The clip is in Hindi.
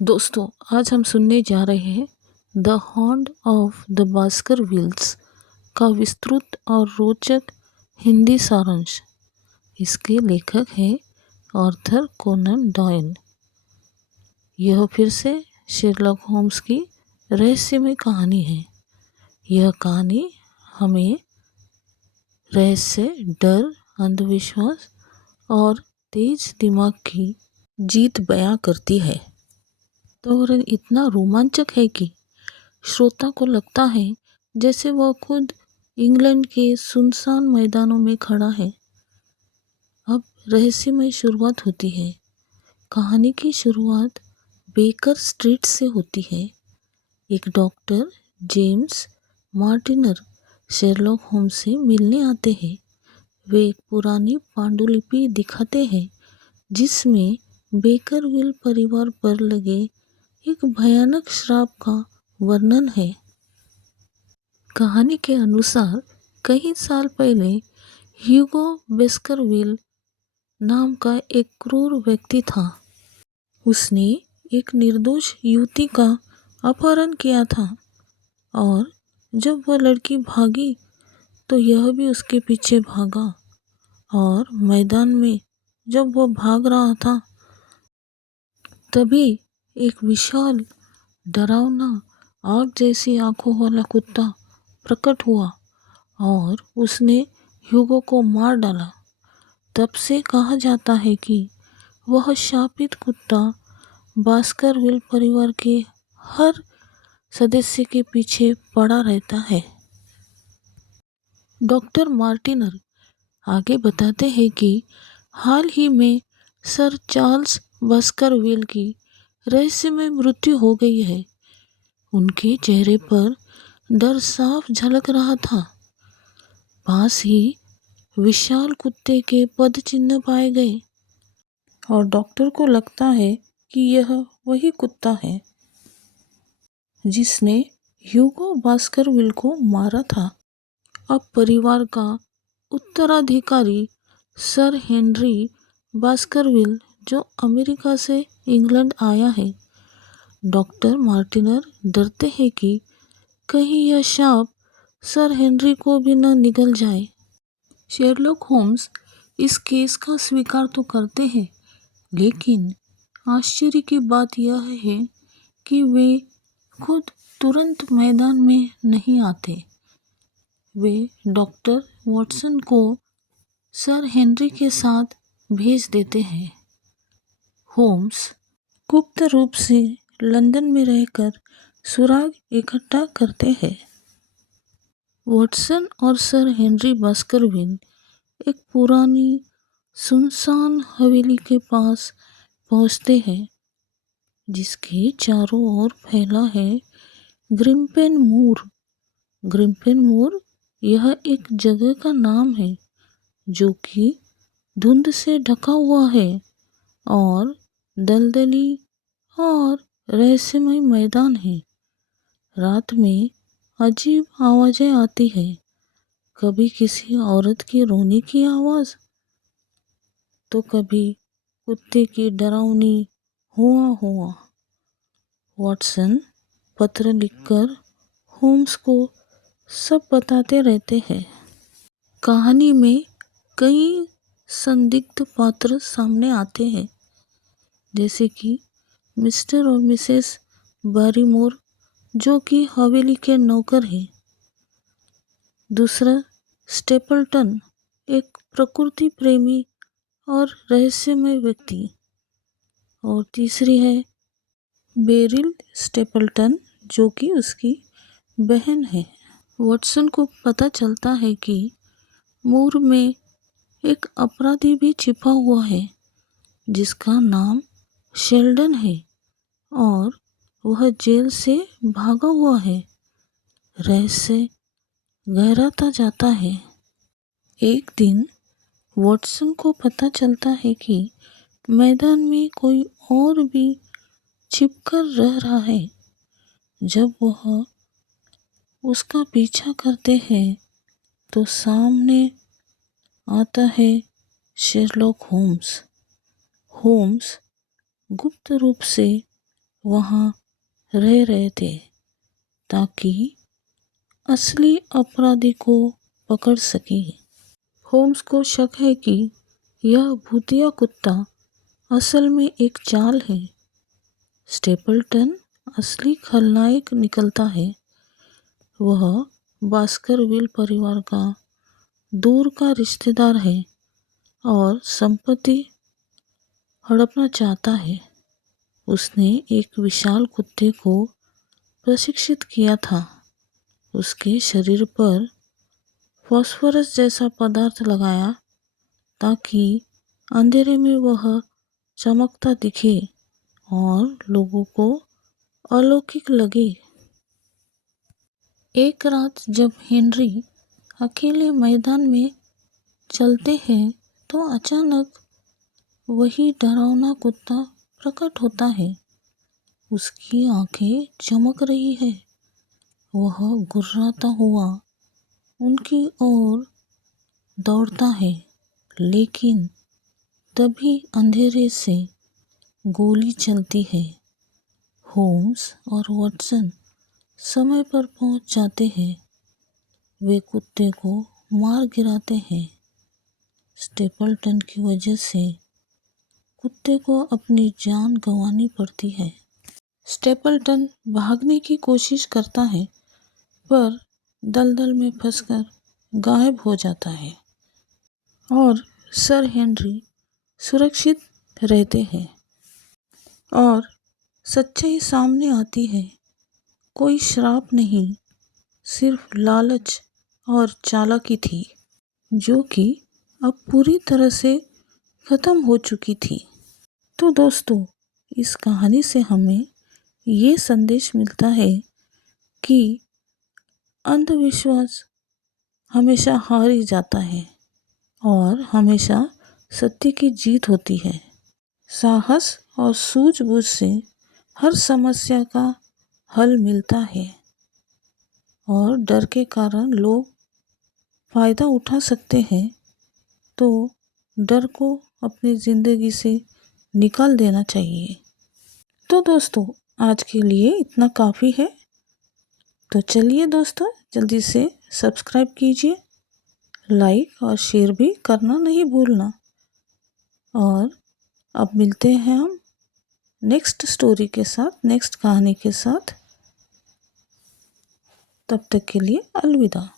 दोस्तों, आज हम सुनने जा रहे हैं द हॉन्ड ऑफ द बास्करविल्स का विस्तृत और रोचक हिंदी सारांश। इसके लेखक हैं आर्थर कोनन डॉयल। यह फिर से शेरलॉक होम्स की रहस्यमय कहानी है। यह कहानी हमें रहस्य, डर, अंधविश्वास और तेज दिमाग की जीत बयां करती है। तो इतना रोमांचक है कि श्रोता को लगता है जैसे वह खुद इंग्लैंड के सुनसान मैदानों में खड़ा है। अब रहस्यमय शुरुआत होती है। कहानी की शुरुआत बेकर स्ट्रीट से होती है। एक डॉक्टर जेम्स मार्टिनर शेरलॉक होम्स से मिलने आते हैं। वे एक पुरानी पांडुलिपि दिखाते हैं जिसमें बेकरविल परिवार पर लगे एक भयानक श्राप का वर्णन है। कहानी के अनुसार कई साल पहले ह्यूगो बेस्करविल नाम का एक क्रूर व्यक्ति था। उसने एक निर्दोष युवती का अपहरण किया था और जब वह लड़की भागी तो यह भी उसके पीछे भागा। और मैदान में जब वह भाग रहा था तभी एक विशाल डरावना आग जैसी आंखों वाला कुत्ता प्रकट हुआ और उसने ह्यूगो को मार डाला। तब से कहा जाता है कि वह शापित कुत्ता बास्करविल परिवार के हर सदस्य के पीछे पड़ा रहता है। डॉक्टर मार्टिनर आगे बताते हैं कि हाल ही में सर चार्ल्स बास्करविल की रहस्यमय मृत्यु हो गई है। उनके चेहरे पर डर साफ झलक रहा था। पास ही विशाल कुत्ते के पद चिन्ह पाए गए और डॉक्टर को लगता है कि यह वही कुत्ता है जिसने ह्यूगो बास्करविल को मारा था। अब परिवार का उत्तराधिकारी सर हेनरी बास्करविल जो अमेरिका से इंग्लैंड आया है। डॉक्टर मार्टिनर डरते हैं कि कहीं यह शाप सर हेनरी को भी न निगल जाए। शेरलॉक होम्स इस केस का स्वीकार तो करते हैं, लेकिन आश्चर्य की बात यह है कि वे खुद तुरंत मैदान में नहीं आते। वे डॉक्टर वॉटसन को सर हेनरी के साथ भेज देते हैं। होम्स गुप्त रूप से लंदन में रहकर सुराग इकट्ठा करते हैं। वॉटसन और सर हेनरी बास्करविल एक पुरानी सुनसान हवेली के पास पहुंचते हैं जिसके चारों ओर फैला है ग्रिम्पेन मूर। ग्रिम्पेन मूर यह एक जगह का नाम है जो कि धुंध से ढका हुआ है और दलदली और रहस्यमय मैदान है। रात में अजीब आवाजें आती है, कभी किसी औरत की रोने की आवाज़ तो कभी कुत्ते की डरावनी हुआ हुआ। वॉटसन पत्र लिखकर होम्स को सब बताते रहते हैं। कहानी में कई संदिग्ध पात्र सामने आते हैं, जैसे कि मिस्टर और मिसेस बैरीमोर जो कि हवेली के नौकर हैं। दूसरा स्टेपल्टन एक प्रकृति प्रेमी और रहस्यमय व्यक्ति। और तीसरी है बेरिल स्टेपल्टन जो कि उसकी बहन है। वॉटसन को पता चलता है कि मूर में एक अपराधी भी छिपा हुआ है जिसका नाम शेल्डन है और वह जेल से भागा हुआ है। रहस्य गहराता जाता है। एक दिन वॉटसन को पता चलता है कि मैदान में कोई और भी छिपकर रह रहा है। जब वह उसका पीछा करते हैं तो सामने आता है शेरलॉक होम्स। होम्स गुप्त रूप से वहाँ रह रहे थे ताकि असली अपराधी को पकड़ सके। होम्स को शक है कि यह भूतिया कुत्ता असल में एक चाल है। स्टेपल्टन असली खलनायक निकलता है। वह बास्करविल परिवार का दूर का रिश्तेदार है और संपत्ति हड़पना चाहता है। उसने एक विशाल कुत्ते को प्रशिक्षित किया था। उसके शरीर पर फास्फोरस जैसा पदार्थ लगाया ताकि अंधेरे में वह चमकता दिखे और लोगों को अलौकिक लगे। एक रात जब हेनरी अकेले मैदान में चलते हैं तो अचानक वही डरावना कुत्ता प्रकट होता है। उसकी आंखें चमक रही है। वह गुर्राता हुआ उनकी ओर दौड़ता है, लेकिन तभी अंधेरे से गोली चलती है। होम्स और वाटसन समय पर पहुंच जाते हैं। वे कुत्ते को मार गिराते हैं। स्टेपल्टन की वजह से कुत्ते को अपनी जान गंवानी पड़ती है। स्टेपल्टन भागने की कोशिश करता है पर दलदल में फंसकर गायब हो जाता है और सर हेनरी सुरक्षित रहते हैं। और सच्चाई सामने आती है। कोई श्राप नहीं, सिर्फ लालच और चालाकी थी, जो कि अब पूरी तरह से खत्म हो चुकी थी। तो दोस्तों, इस कहानी से हमें ये संदेश मिलता है कि अंधविश्वास हमेशा हार ही जाता है और हमेशा सत्य की जीत होती है। साहस और सूझबूझ से हर समस्या का हल मिलता है और डर के कारण लोग फ़ायदा उठा सकते हैं, तो डर को अपनी ज़िंदगी से निकाल देना चाहिए। तो दोस्तों, आज के लिए इतना काफ़ी है। तो चलिए दोस्तों, जल्दी से सब्सक्राइब कीजिए, लाइक और शेयर भी करना नहीं भूलना। और अब मिलते हैं हम नेक्स्ट स्टोरी के साथ, नेक्स्ट कहानी के साथ। तब तक के लिए अलविदा।